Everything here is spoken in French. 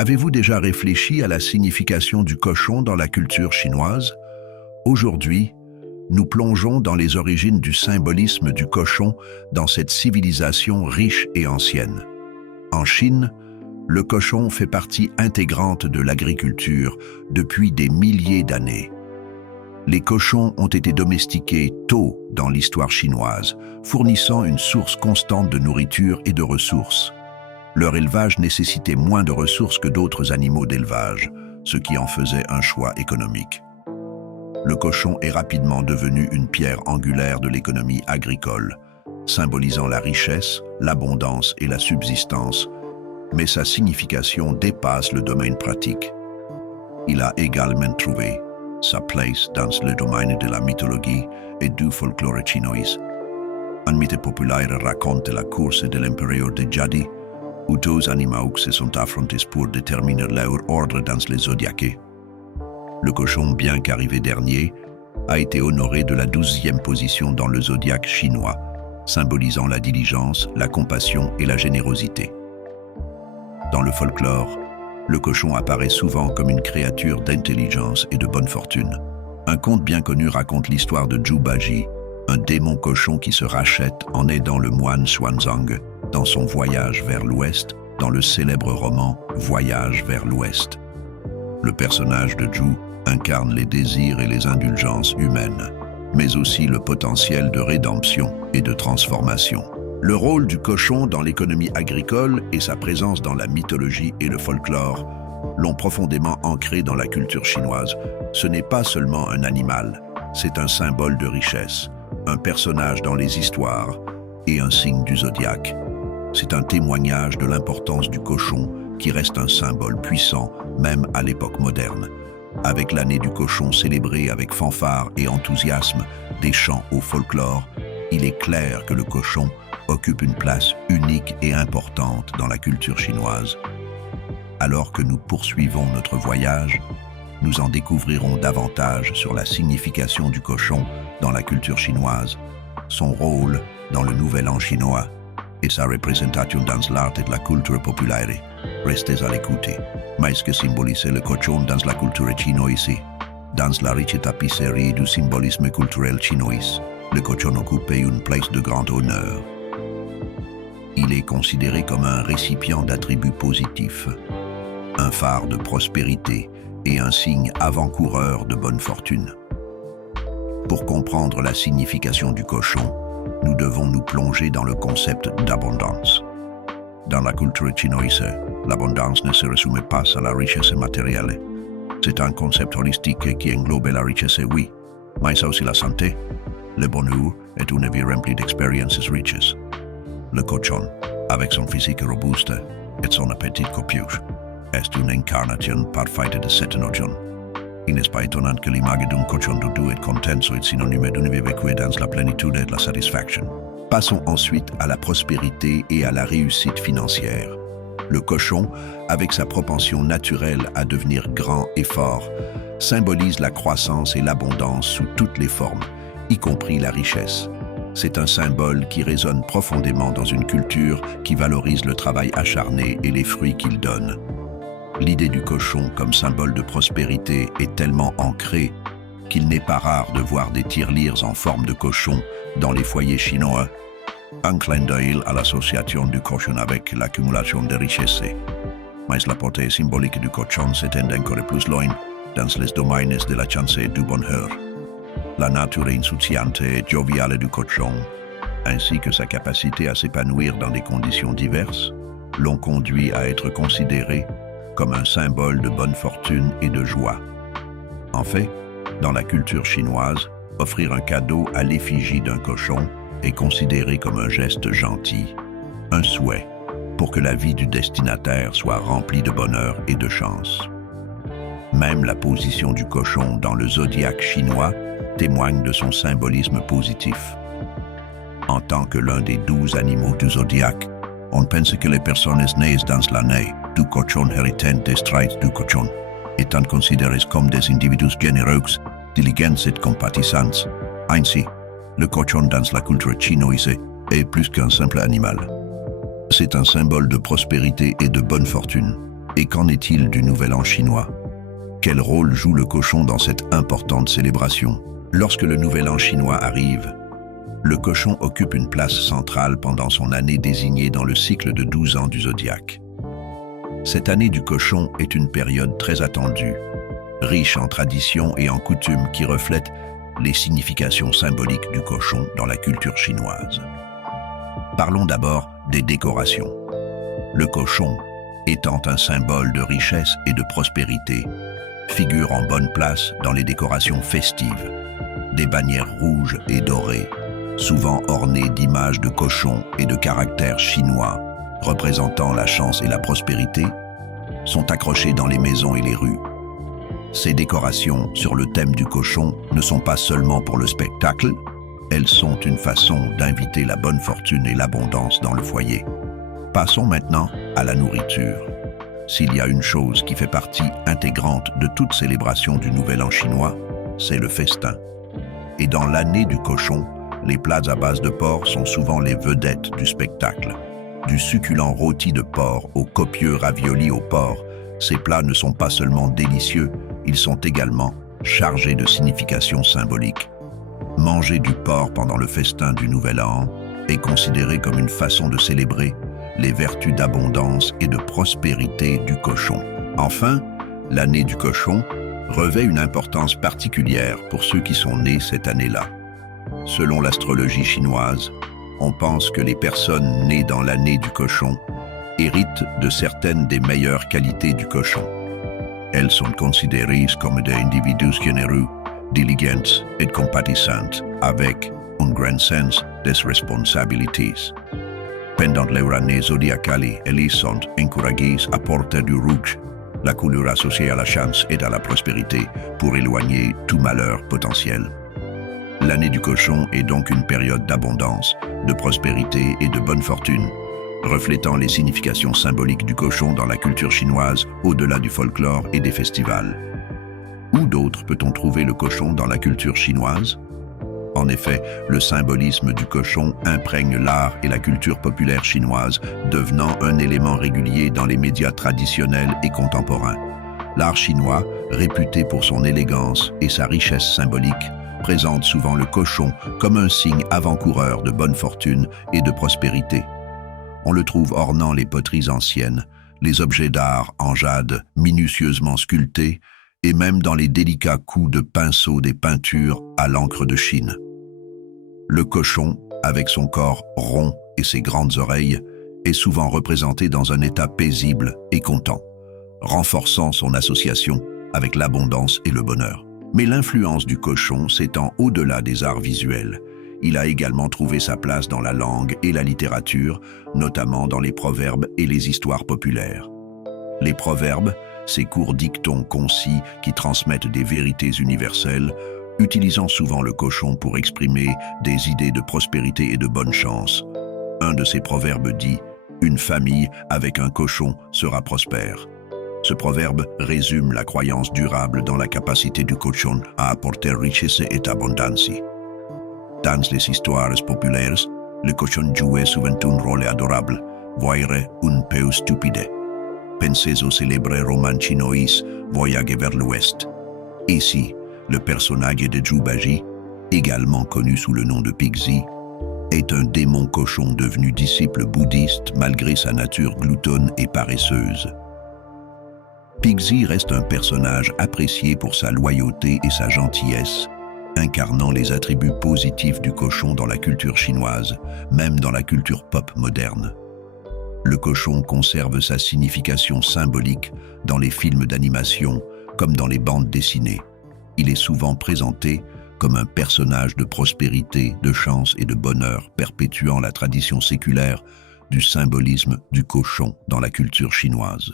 Avez-vous déjà réfléchi à la signification du cochon dans la culture chinoise? Aujourd'hui, nous plongeons dans les origines du symbolisme du cochon dans cette civilisation riche et ancienne. En Chine, le cochon fait partie intégrante de l'agriculture depuis des milliers d'années. Les cochons ont été domestiqués tôt dans l'histoire chinoise, fournissant une source constante de nourriture et de ressources. Leur élevage nécessitait moins de ressources que d'autres animaux d'élevage, ce qui en faisait un choix économique. Le cochon est rapidement devenu une pierre angulaire de l'économie agricole, symbolisant la richesse, l'abondance et la subsistance, mais sa signification dépasse le domaine pratique. Il a également trouvé sa place dans le domaine de la mythologie et du folklore chinois. Un mythe populaire raconte la course de l'empereur de Jadi, où deux animaux se sont affrontés pour déterminer leur ordre dans les zodiaques. Le cochon, bien qu'arrivé dernier, a été honoré de la 12e position dans le zodiaque chinois, symbolisant la diligence, la compassion et la générosité. Dans le folklore, le cochon apparaît souvent comme une créature d'intelligence et de bonne fortune. Un conte bien connu raconte l'histoire de Zhu Baji, un démon cochon qui se rachète en aidant le moine Xuanzang dans son voyage vers l'Ouest, dans le célèbre roman Voyage vers l'Ouest. Le personnage de Zhu incarne les désirs et les indulgences humaines, mais aussi le potentiel de rédemption et de transformation. Le rôle du cochon dans l'économie agricole et sa présence dans la mythologie et le folklore l'ont profondément ancré dans la culture chinoise. Ce n'est pas seulement un animal, c'est un symbole de richesse, un personnage dans les histoires et un signe du zodiaque. C'est un témoignage de l'importance du cochon qui reste un symbole puissant, même à l'époque moderne. Avec l'année du cochon célébrée avec fanfare et enthousiasme, des chants au folklore, il est clair que le cochon occupe une place unique et importante dans la culture chinoise. Alors que nous poursuivons notre voyage, nous en découvrirons davantage sur la signification du cochon dans la culture chinoise, son rôle dans le Nouvel An chinois et sa représentation dans l'art et la culture populaire. Restez à l'écoute. Mais que symbolise le cochon dans la culture chinoise? Dans la riche tapisserie du symbolisme culturel chinois, le cochon occupe une place de grand honneur. Il est considéré comme un récipient d'attributs positifs, un phare de prospérité et un signe avant-coureur de bonne fortune. Pour comprendre la signification du cochon, nous devons nous plonger dans le concept d'abondance. Dans la culture chinoise, l'abondance ne se résume pas à la richesse matérielle. C'est un concept holistique qui englobe la richesse, oui, mais aussi la santé. Le bonheur est une vie remplie d'expériences riches. Le cochon, avec son physique robuste et son appétit copieux, est une incarnation parfaite de cette notion. Il n'est pas étonnant que l'image d'un cochon doudou et content soit synonyme d'une vie vécue dans la plénitude et la satisfaction. Passons ensuite à la prospérité et à la réussite financière. Le cochon, avec sa propension naturelle à devenir grand et fort, symbolise la croissance et l'abondance sous toutes les formes, y compris la richesse. C'est un symbole qui résonne profondément dans une culture qui valorise le travail acharné et les fruits qu'il donne. L'idée du cochon comme symbole de prospérité est tellement ancrée qu'il n'est pas rare de voir des tirelires en forme de cochon dans les foyers chinois, un clin d'œil à l'association du cochon avec l'accumulation de richesses. Mais la portée symbolique du cochon s'étend encore plus loin dans les domaines de la chance et du bonheur. La nature insouciante et joviale du cochon, ainsi que sa capacité à s'épanouir dans des conditions diverses, l'ont conduit à être considéré comme un symbole de bonne fortune et de joie. En fait, dans la culture chinoise, offrir un cadeau à l'effigie d'un cochon est considéré comme un geste gentil, un souhait pour que la vie du destinataire soit remplie de bonheur et de chance. Même la position du cochon dans le zodiaque chinois témoigne de son symbolisme positif. En tant que l'un des 12 animaux du zodiaque, on pense que les personnes nées dans l'année du cochon héritent des traits du cochon, étant considérées comme des individus généreux, diligents et compatissants. Ainsi, le cochon dans la culture chinoise est plus qu'un simple animal. C'est un symbole de prospérité et de bonne fortune. Et qu'en est-il du Nouvel An chinois? Quel rôle joue le cochon dans cette importante célébration? Lorsque le Nouvel An chinois arrive, le cochon occupe une place centrale pendant son année désignée dans le cycle de 12 ans du zodiaque. Cette année du cochon est une période très attendue, riche en traditions et en coutumes qui reflètent les significations symboliques du cochon dans la culture chinoise. Parlons d'abord des décorations. Le cochon, étant un symbole de richesse et de prospérité, figure en bonne place dans les décorations festives. Des bannières rouges et dorées, souvent ornées d'images de cochons et de caractères chinois représentant la chance et la prospérité, sont accrochées dans les maisons et les rues. Ces décorations sur le thème du cochon ne sont pas seulement pour le spectacle, elles sont une façon d'inviter la bonne fortune et l'abondance dans le foyer. Passons maintenant à la nourriture. S'il y a une chose qui fait partie intégrante de toute célébration du Nouvel An chinois, c'est le festin. Et dans l'année du cochon, les plats à base de porc sont souvent les vedettes du spectacle. Du succulent rôti de porc aux copieux raviolis au porc, ces plats ne sont pas seulement délicieux, ils sont également chargés de significations symboliques. Manger du porc pendant le festin du Nouvel An est considéré comme une façon de célébrer les vertus d'abondance et de prospérité du cochon. Enfin, l'année du cochon revêt une importance particulière pour ceux qui sont nés cette année-là. Selon l'astrologie chinoise, on pense que les personnes nées dans l'année du cochon héritent de certaines des meilleures qualités du cochon. Elles sont considérées comme des individus généreux, diligents et compatissants, avec un grand sens des responsabilités. Pendant leur année zodiacale, elles sont encouragées à porter du rouge, la couleur associée à la chance et à la prospérité, pour éloigner tout malheur potentiel. L'année du cochon est donc une période d'abondance, de prospérité et de bonne fortune, reflétant les significations symboliques du cochon dans la culture chinoise au-delà du folklore et des festivals. Où d'autre peut-on trouver le cochon dans la culture chinoise? En effet, le symbolisme du cochon imprègne l'art et la culture populaire chinoise, devenant un élément régulier dans les médias traditionnels et contemporains. L'art chinois, réputé pour son élégance et sa richesse symbolique, présente souvent le cochon comme un signe avant-coureur de bonne fortune et de prospérité. On le trouve ornant les poteries anciennes, les objets d'art en jade minutieusement sculptés, et même dans les délicats coups de pinceau des peintures à l'encre de Chine. Le cochon, avec son corps rond et ses grandes oreilles, est souvent représenté dans un état paisible et content, renforçant son association avec l'abondance et le bonheur. Mais l'influence du cochon s'étend au-delà des arts visuels. Il a également trouvé sa place dans la langue et la littérature, notamment dans les proverbes et les histoires populaires. Les proverbes, ces courts dictons concis qui transmettent des vérités universelles, utilisant souvent le cochon pour exprimer des idées de prospérité et de bonne chance. Un de ces proverbes dit « Une famille avec un cochon sera prospère ». Ce proverbe résume la croyance durable dans la capacité du cochon à apporter richesse et abondance. Dans les histoires populaires, le cochon jouait souvent un rôle adorable, voire un peu stupide. Pensez au célèbre roman chinois Voyage vers l'Ouest. Ici, le personnage de Zhubaji, également connu sous le nom de Pixie, est un démon cochon devenu disciple bouddhiste malgré sa nature gloutonne et paresseuse. Pixie reste un personnage apprécié pour sa loyauté et sa gentillesse, incarnant les attributs positifs du cochon dans la culture chinoise, même dans la culture pop moderne. Le cochon conserve sa signification symbolique dans les films d'animation comme dans les bandes dessinées. Il est souvent présenté comme un personnage de prospérité, de chance et de bonheur, perpétuant la tradition séculaire du symbolisme du cochon dans la culture chinoise.